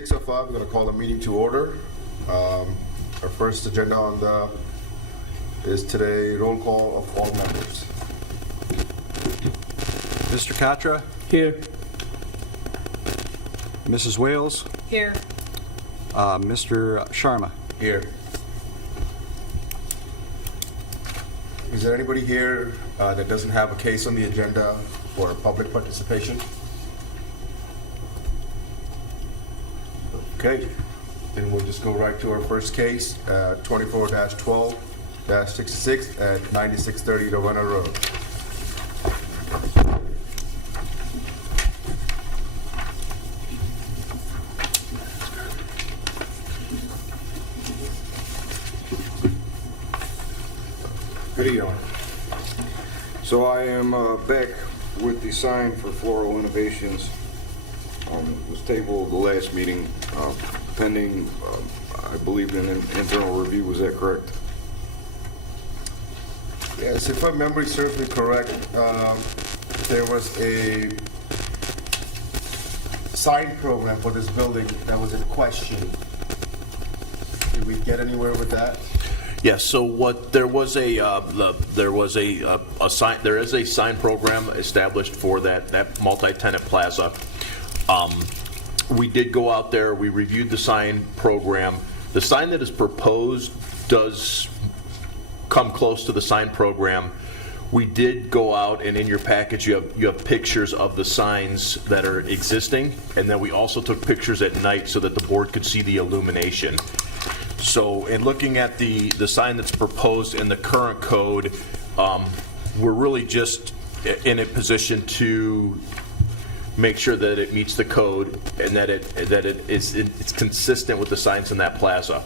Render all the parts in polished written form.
6:05, we're going to call the meeting to order. Our first agenda on the is today roll call of all members. Mr. Katra? Here. Mrs. Wales? Here. Mr. Sharma? Here. Is there anybody here that doesn't have a case on the agenda for public participation? Okay, then we'll just go right to our first case, 24-12-66 at 9630 Ravenna Road. Good evening. So I am back with the sign for Floral Innovations. It was tabled the last meeting, pending, I believe, an internal review. Was that correct? Yes, if my memory serves me correct, there was a sign program for this building that was in question. Did we get anywhere with that? Yes. So what there was a sign. There is a sign program established for that multi-tenant plaza. We did go out there. We reviewed the sign program. The sign that is proposed does come close to the sign program. We did go out, and in your package you have pictures of the signs that are existing, and then we also took pictures at night so that the board could see the illumination. So in looking at the sign that's proposed in the current code, we're really just in a position to make sure that it meets the code and that it's consistent with the signs in that plaza.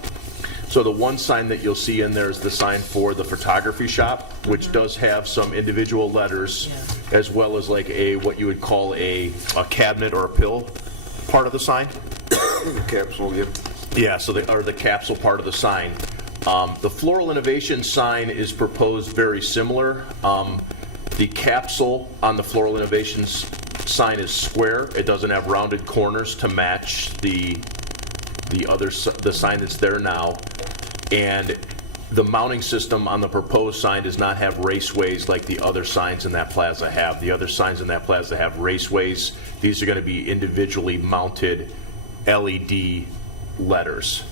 So the one sign that you'll see in there is the sign for the photography shop, which does have some individual letters, as well as like what you would call a cabinet or a pill part of the sign. The capsule, yep. Yeah, so the capsule part of the sign. The Floral Innovation sign is proposed very similar. The capsule on the Floral Innovations sign is square. It doesn't have rounded corners to match the sign that's there now. And the mounting system on the proposed sign does not have raceways like the other signs in that plaza have. The other signs in that plaza have raceways. These are going to be individually mounted LED letters.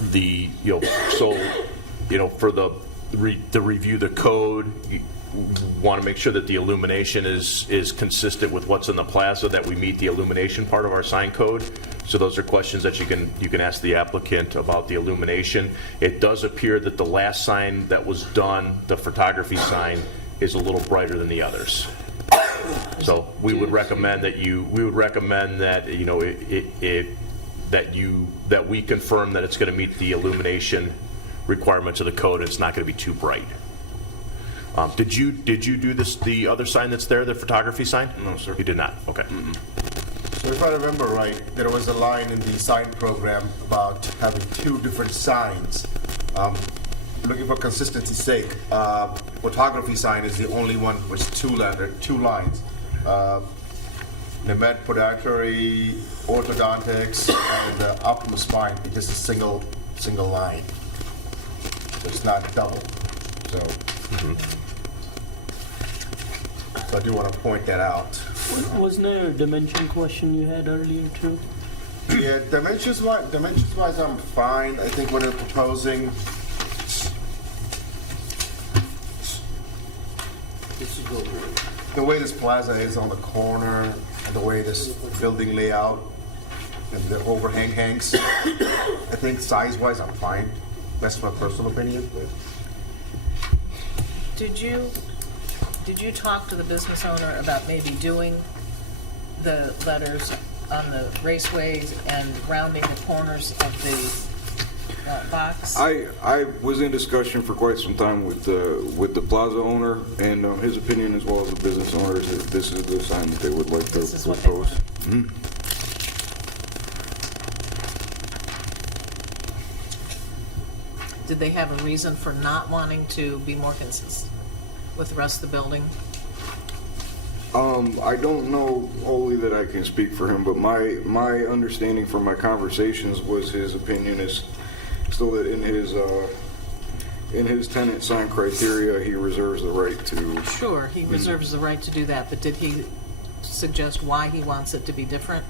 For the review the code, you want to make sure that the illumination is consistent with what's in the plaza, that we meet the illumination part of our sign code. So those are questions that you can ask the applicant about the illumination. It does appear that the last sign that was done, the photography sign, is a little brighter than the others. So we would recommend that that we confirm that it's going to meet the illumination requirements of the code, and it's not going to be too bright. Did you do the other sign that's there, the photography sign? No, sir. You did not. Okay. So if I remember right, there was a line in the sign program about having two different signs. Looking for consistency's sake, photography sign is the only one with two lines. Nemet Podiatry, Orthodontics, and Optimus Spine. It's just a single line. It's not double. So, so I do want to point that out. Wasn't there a dimension question you had earlier too? Yeah, dimensions-wise, I'm fine. I think what they're proposing. The way this plaza is on the corner, and the way this building layout, and the overhang hangs, I think size-wise, I'm fine. That's my personal opinion. Did you talk to the business owner about maybe doing the letters on the raceways and rounding the corners of the box? I was in discussion for quite some time with the plaza owner, and his opinion, as well as the business owner, is that this is the sign that they would like to propose. Did they have a reason for not wanting to be more consistent with the rest of the building? I don't know wholly that I can speak for him, but my understanding from my conversations was his opinion is still that in his tenant sign criteria, he reserves the right to. Sure, he reserves the right to do that, but did he suggest why he wants it to be different?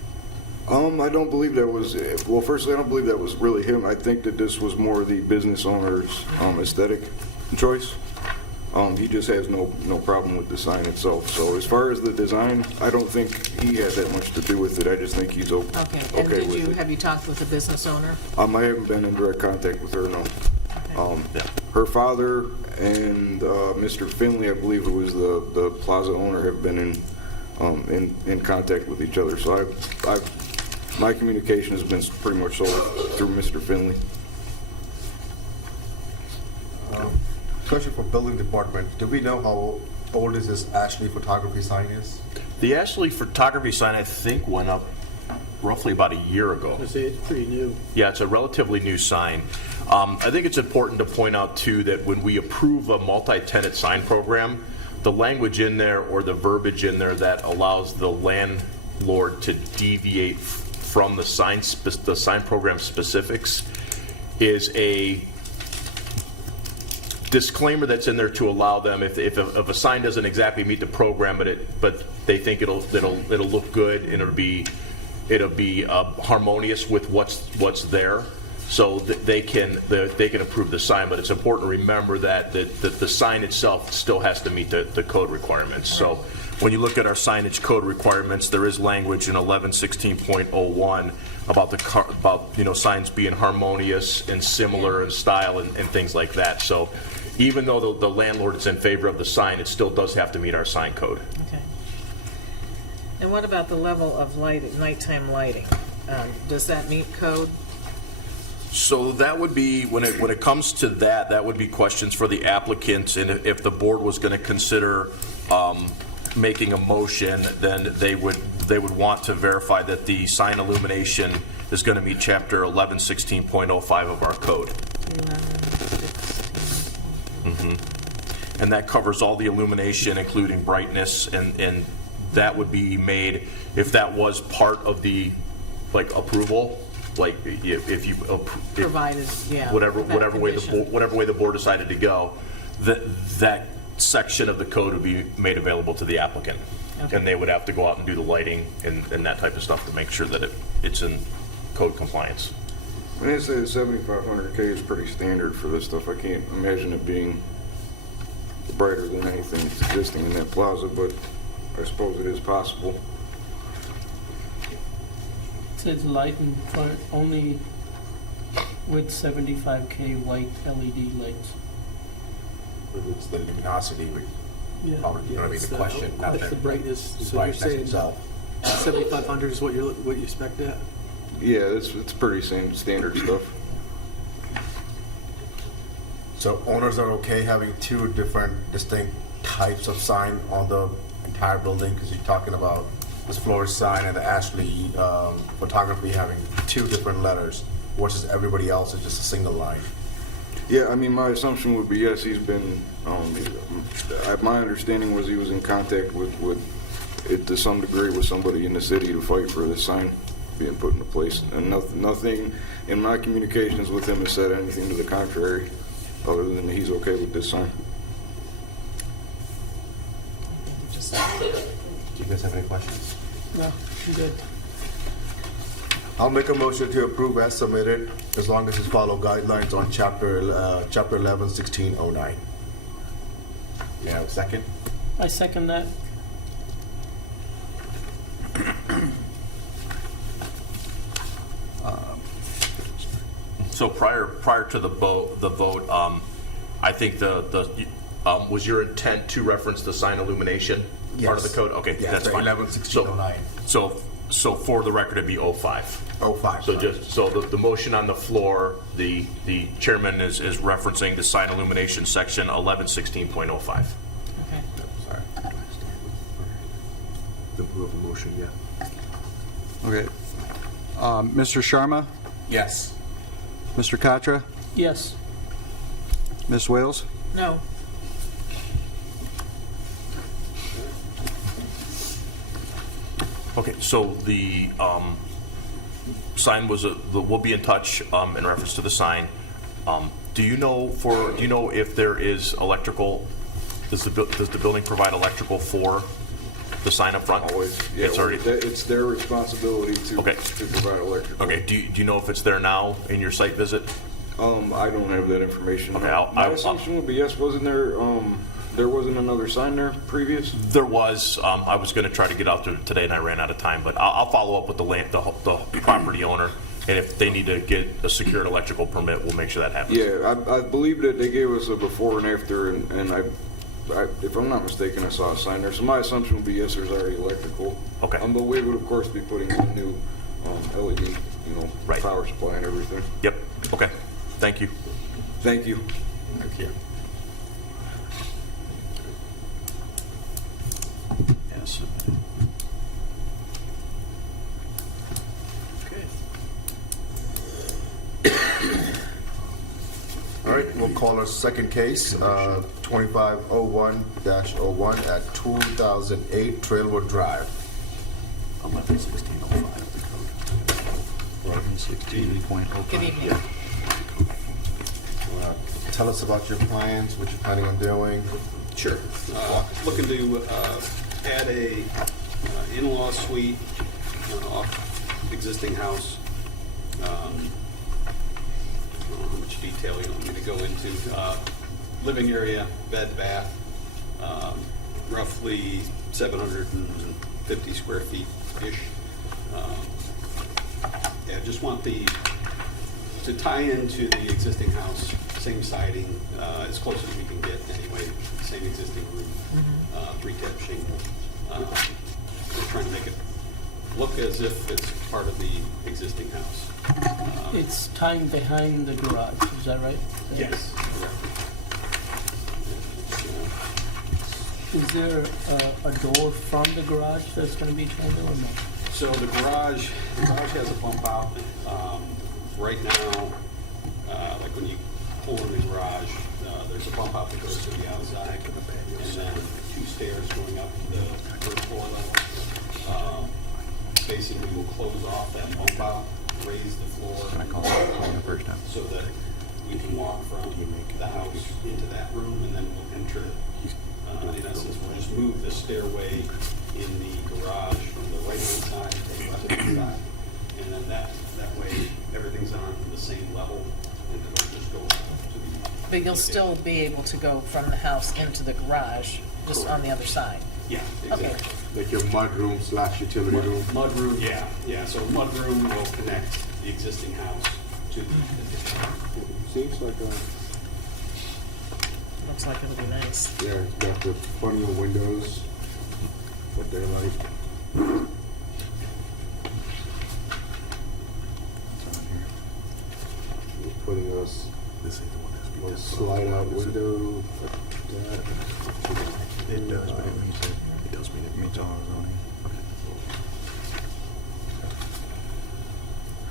I don't believe that was, well, firstly, I don't believe that was really him. I think that this was more the business owner's aesthetic choice. He just has no problem with the sign itself. So as far as the design, I don't think he had that much to do with it. I just think he's Okay, and okay with it. have you talked with the business owner? I haven't been in direct contact with her, no. Okay. Her father and Mr. Finley, I believe it was the plaza owner, have been in contact with each other. So my communication has been pretty much through Mr. Finley. Question for building department. Do we know how old is this Ashley photography sign is? The Ashley photography sign, I think, went up roughly about a year ago. I say it's pretty new. Yeah, it's a relatively new sign. I think it's important to point out, too, that when we approve a multi-tenant sign program, the language in there or the verbiage in there that allows the landlord to deviate from the sign program specifics is a disclaimer that's in there to allow them, if a sign doesn't exactly meet the program, but they think it'll look good and it'll be harmonious with what's there, so that they can approve the sign. But it's important to remember that the sign itself still has to meet the code requirements. So when you look at our signage code requirements, there is language in 1116.01 about signs being harmonious and similar in style and things like that. So even though the landlord is in favor of the sign, it still does have to meet our sign code. Okay. And what about the level of nighttime lighting? Does that meet code? So that would be, when it comes to that would be questions for the applicants, and if the board was going to consider making a motion, then they would want to verify that the sign illumination is going to meet chapter 1116.05 of our code. And that covers all the illumination, including brightness, and that would be made if that was part of the approval. Like if you Provided, yeah. whatever way condition. whatever way the board decided to go, that section of the code would be made available to the applicant, Okay. and they would have to go out and do the lighting and that type of stuff to make sure that it's in code compliance. And I'd say the 7500K is pretty standard for this stuff. I can't imagine it being brighter than anything that's existing in that plaza, but I suppose it is possible. It says light in front only with 75K white LED lights. It's the luminosity, which probably going to be the question. not That's that- the brightness. the So you're brightness saying itself. 7,500 is what you expect at? Yeah, it's pretty standard stuff. So owners are okay having two different distinct types of sign on the entire building, because you're talking about this Flores sign and the Ashley photography having two different letters versus everybody else is just a single line. Yeah, I mean, my assumption would be yes, he's been, my understanding was he was in contact with it to some degree with somebody in the city to fight for this sign being put into place. And nothing in my communications with him has said anything to the contrary, other than he's okay with this sign. Do you guys have any questions? No, I'm good. I'll make a motion to approve as submitted, as long as it's follow guidelines on chapter 111609. You have a second? I second that. So prior to the vote, I think was your intent to reference the sign illumination part of the Yes. code? Okay, Yeah, that's the fine. 111609. So for the record, it'd be 05. 05. So sorry. the motion on the floor, the chairman is referencing the sign illumination section 1116.05. Okay. Sorry. The approve a motion yet. Okay. Mr. Sharma? Yes. Mr. Katra? Yes. Ms. Wales? No. Okay, so the sign was, we'll be in touch in reference to the sign. Do you know if there is electrical, does the building provide electrical for the sign up front? Always, yeah, It's already, it's their responsibility to Okay. to provide electrical. okay, do you know if it's there now in your site visit? I don't have that information. Okay, My assumption would be yes. Wasn't there? There wasn't another sign there previous. There was, I was gonna try to get out there today and I ran out of time, but I'll follow up with the property owner. And if they need to get a secured electrical permit, we'll make sure that happens. Yeah, I believe that they gave us a before and after, and I, if I'm not mistaken, I saw a sign there. So my assumption would be yes, there's already electrical. Okay. But we would of course be putting in a new LED, Right. power supply and everything. Yep, okay, thank you. Thank you. Thank you. Yes. All right, we'll call our second case, 2501-01 at 2008 Trailwood Drive. 111605 of the code. 1116.05. Good evening. Tell us about your plans, what you're planning on doing. Sure. Looking to add a in-law suite off existing house. I don't know how much detail you want me to go into. Living area, bed, bath, roughly 750 square feet-ish. Yeah, just want to tie into the existing house, same siding, as close as we can get anyway, same existing roof, three-tap shingle. We're trying to make it look as if it's part of the existing house. It's tying behind the garage, is that right? Yes, correct. Is there a door from the garage that's gonna be turned or no? So the garage has a bump out. Right now, like when you pull in the garage, there's a bump out that goes to the outside, and then 2 stairs going up the first floor level. Basically, we'll close off that bump out, raise the floor, so that we can walk from the house into that room, and then we'll enter. In essence, we'll just move the stairway in the garage from the right-hand side to the left-hand side, and then that way everything's on the same level, and it'll just go to the. But you'll still be able to go from the house into the garage, just on the other side? Yeah, Okay. exactly. Like your mudroom / utility room. Mudroom, yeah. So mudroom will connect the existing house to the. Seems like Looks like it'll be nice. yeah, it's got the plenty of windows, what they're like. We're putting us one slide out window. It does, but it does mean it meets all our zoning.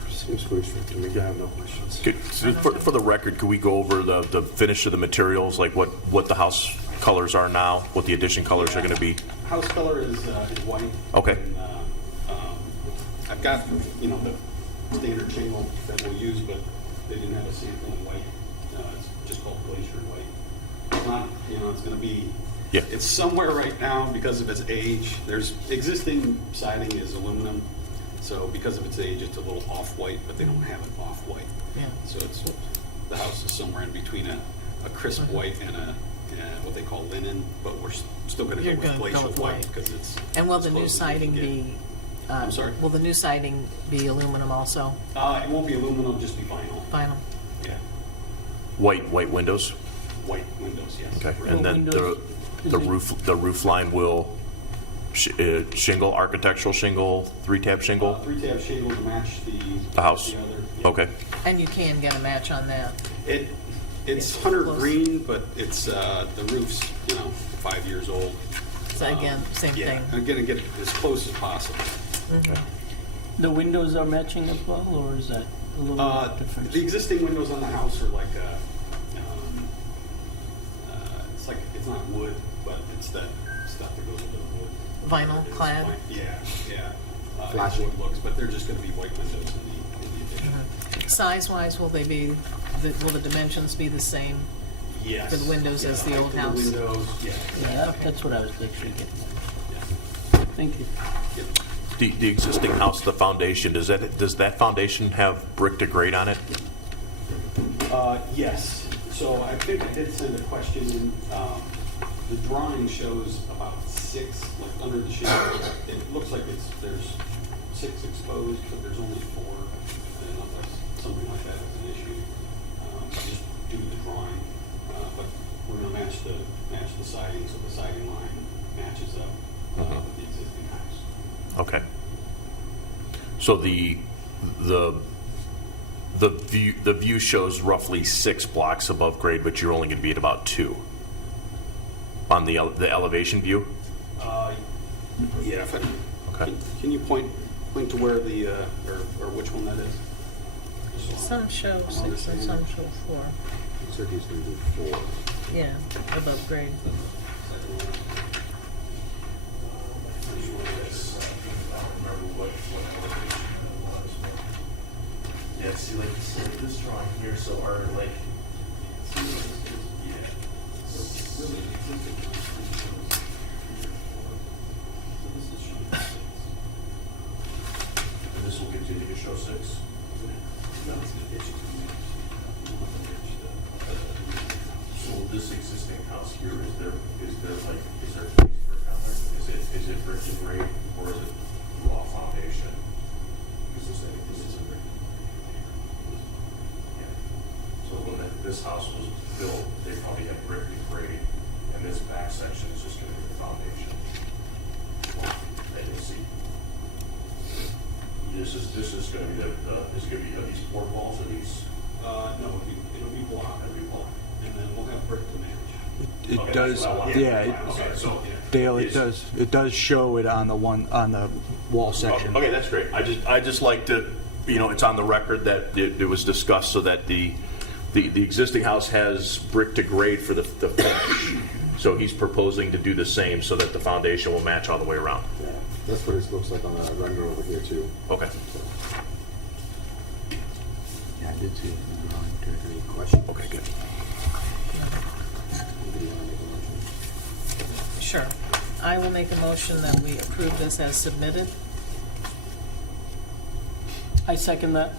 Seems pretty strict to me. I have no questions. So for the record, could we go over the finish of the materials, like what the house colors are now, what the addition colors are gonna be? House color is white. Okay. And, I've got, the standard shingle that we'll use, but they didn't have a sample in white. It's just called glacier white. It's not, it's gonna be, Yeah. it's somewhere right now because of its age. There's existing siding is aluminum, so because of its age, it's a little off-white, but they don't have it off-white. Yeah. So the house is somewhere in between a crisp white and what they call linen, but we're still gonna go You're with gonna go glacial with white white. because it's. And will as the new close as we can siding get. be? I'm sorry? Will the new siding be aluminum also? It won't be aluminum, it'll just be vinyl. Vinyl? Yeah, White windows? white windows, yes. Okay, What and then windows is it? the roof line will shingle, architectural shingle, 3-tab shingle? 3-tab shingle to match The house? the other. Yeah. Okay, And you can get a match on that? It's hunter green, but it's, the roof's, 5 years old. So again, same Yeah, thing? I'm gonna get as close as possible. okay. The windows are matching as well, or is that a little bit different? The existing windows on the house are like it's not wood, but it's that stuff that goes with the wood. Vinyl It's clad? Yeah. as it looks, but they're just gonna be white windows in the addition. Size-wise, will the dimensions be the same? Yes. For the windows as the height old of house? The windows, yeah. Yeah, that's what I was actually getting Yeah. at. Thank you. The existing house, the foundation, does that foundation have brick to grade on it? Yes. So I think I did send a question in. The drawing shows about 6, like under the shade. It looks like there's 6 exposed, but there's only 4. I don't know if that's something like that is an issue. Just due to the drawing. But we're gonna match the siding, so the siding line matches up with the existing house. Okay. So the view shows roughly 6 blocks above grade, but you're only going to be at about 2 on the elevation view. Yeah. Okay. Can you point to where the or which one that is? Just so Some show 6 and some show 4. So he's going to do 4. Yeah, above grade. Yeah, see, like this drawing here, so our like, this will continue to show 6. So this existing house here, is there space for color? Is it brick and grade or is it raw foundation? This is a brick. So when this house was built, they probably had brick and grade, and this back section is just going to be the foundation. And you'll see. This is going to be these port walls or these. no, it'll be block, and then we'll have brick to match. It Okay, does, that's what I wanted. yeah, Okay, so Dale, is- it does show it on the wall section. Okay, that's great. I just like to, it's on the record that it was discussed so that the existing house has brick to grade for the finish. So he's proposing to do the same so that the foundation will match all the way around. Yeah, that's what it looks like on the render over here too. Okay. Yeah, I did see it. Any questions? Okay, good. Anybody want to make a motion? Sure. I will make a motion that we approve this as submitted. I second that.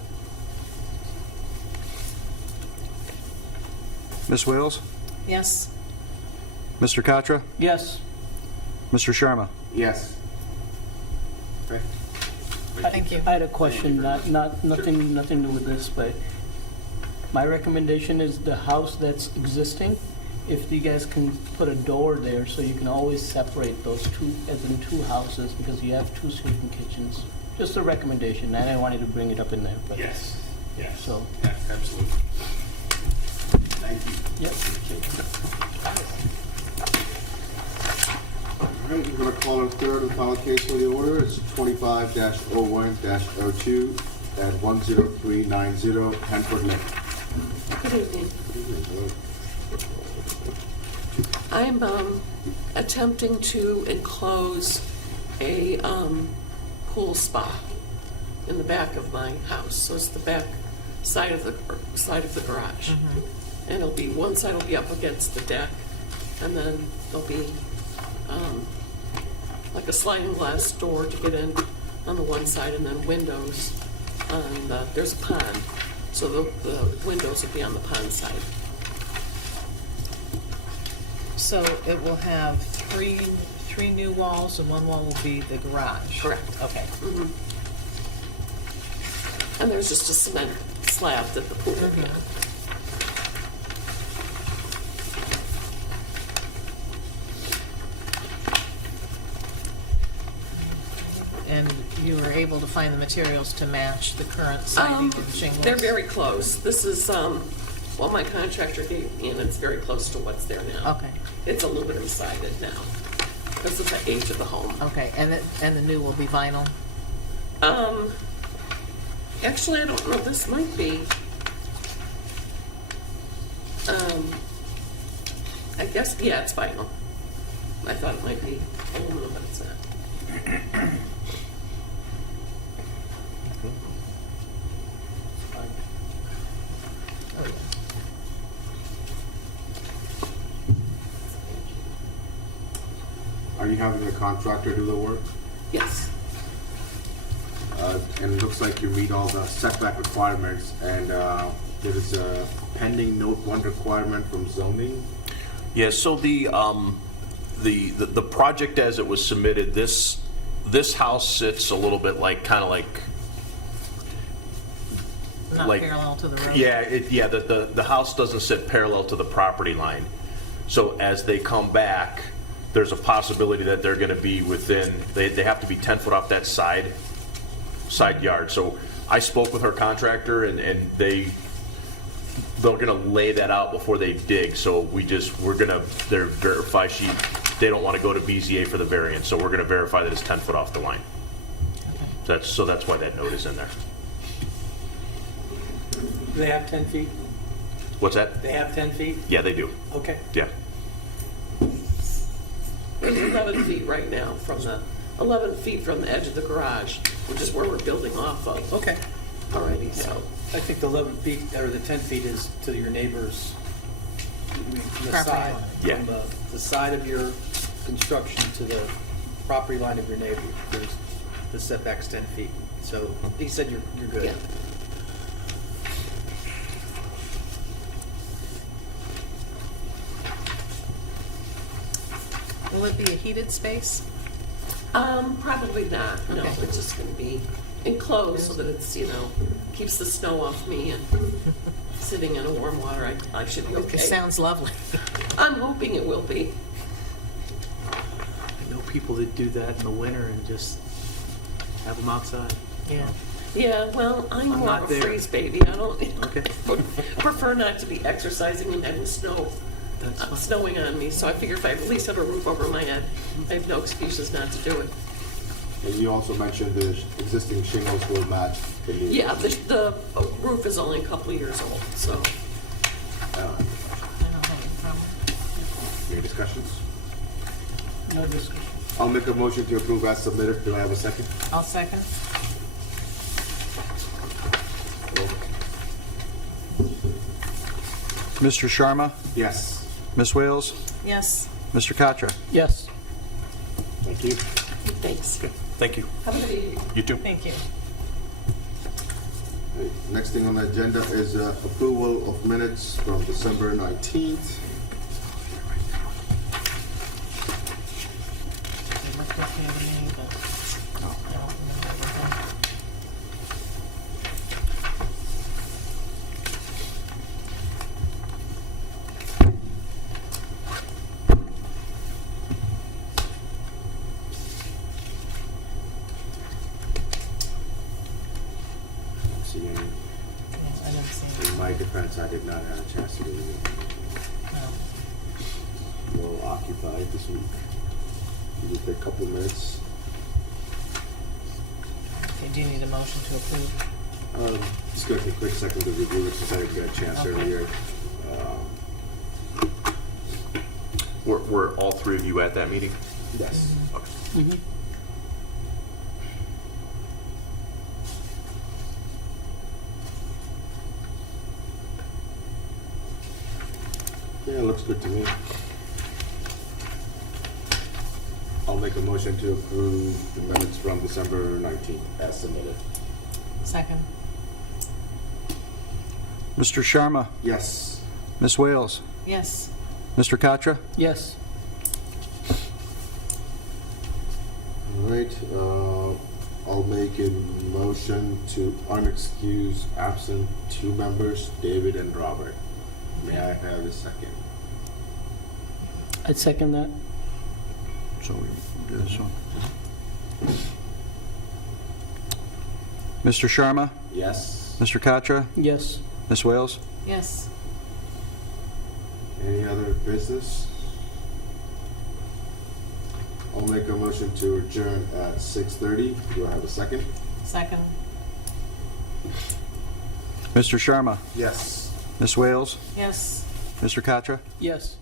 Ms. Wales? Yes? Mr. Katra? Yes. Mr. Sharma? Yes. Okay. Thank you. I had a question, nothing to do with this, but my recommendation is the house that's existing, if you guys can put a door there so you can always separate those two, as in 2 houses, because you have 2 sleeping kitchens. Just a recommendation, and I wanted to bring it up in there, but. Yes. So, Yeah, absolutely. Thank you. yep. All right, we're going to call a third and final case for the order. It's 25-01-02 at 10390 Hanford Lane. Good evening. I'm attempting to enclose a pool spa in the back of my house. So it's the back side of the garage. And it'll be, one side will be up against the deck, and then there'll be like a sliding glass door to get in on the one side, and then windows on there's a pond. So the windows will be on the pond side. So it will have three new walls, and 1 wall will be the garage? Correct. Okay. And there's just a cement slab that the pool will be on. And you were able to find the materials to match the current siding and shingles? They're very close. This is what my contractor gave me, and it's very close to what's there now. Okay, It's aluminum sided now, because of the age of the home. okay, and the new will be vinyl? Actually, I don't know, this might be, I guess, yeah, it's vinyl. I thought it might be aluminum, but it's not. you having a contractor do the work? Yes. And it looks like you meet all the setback requirements, and there is a pending note 1 requirement from zoning. Yeah, so the project as it was submitted, this house sits a little bit like, kind of like, Not parallel to the road? yeah, the house doesn't sit parallel to the property line. So as they come back, there's a possibility that they're going to be within, they have to be 10 foot off that side yard. So I spoke with our contractor, and they're going to lay that out before they dig. So we're going to verify they don't want to go to BZA for the variance. So we're going to verify that it's 10 foot off the line. So that's why that note is in there. Do they have 10 feet? What's that? They have 10 feet? Yeah, they do. Okay. Yeah. There's 11 feet right now from the 11 feet from the edge of the garage, which is where we're building off of Okay. already. So I think the 11 feet, or the 10 feet is to your neighbor's, the Property side. line. Yeah. From the side of your construction to the property line of your neighbor, there's, the setback's 10 feet. So he said you're good. yeah. Will it be a heated space? Probably not. No, Okay. it's just going to be enclosed so that it's, keeps the snow off me and sitting in a warm water. I should be okay. It sounds lovely. I'm hoping it will be. I know people that do that in the winter and just have them outside. Yeah. Yeah, well, I'm more not of a there. freeze baby. I don't Okay. prefer not to be exercising and having snow That's fine. snowing on me. So I figure if I at least have a roof over my head, I have no excuses not to do it. And you also mentioned the existing shingles will match the new. Yeah, the roof is only a couple of years old, so. I don't have any problem. Any discussions? No discussion. I'll make a motion to approve as submitted. Do I have a second? I'll second. Mr. Sharma? Yes. Ms. Wales? Yes. Mr. Katra? Yes. Thank you. Thanks. Thank you. Have a good evening. You too. Thank you. Okay, next thing on the agenda is approval of minutes from December 19th. It looked okay to me, but I don't remember everything. I don't see any. Yeah, I didn't see In it. my defense, I did not have a chance to do it. No. Well occupied this week. Give it a couple minutes. Okay, do you need a motion to approve? Just gonna take a quick second to review it since I didn't get a chance Okay. earlier. Were all three of you at that meeting? Yes. Okay. Yeah, it looks good to me. I'll make a motion to approve the minutes from December 19th as submitted. Second. Mr. Sharma? Yes. Ms. Wales? Yes. Mr. Katra? Yes. All right, I'll make a motion to unexcused absent 2 members, David and Robert. May I have a second? I'd second that. So we do this one. Mr. Sharma? Yes. Mr. Katra? Yes. Ms. Wales? Yes. Any other business? I'll make a motion to adjourn at 6:30. Do I have a second? Second. Mr. Sharma? Yes. Ms. Wales? Yes. Mr. Katra? Yes.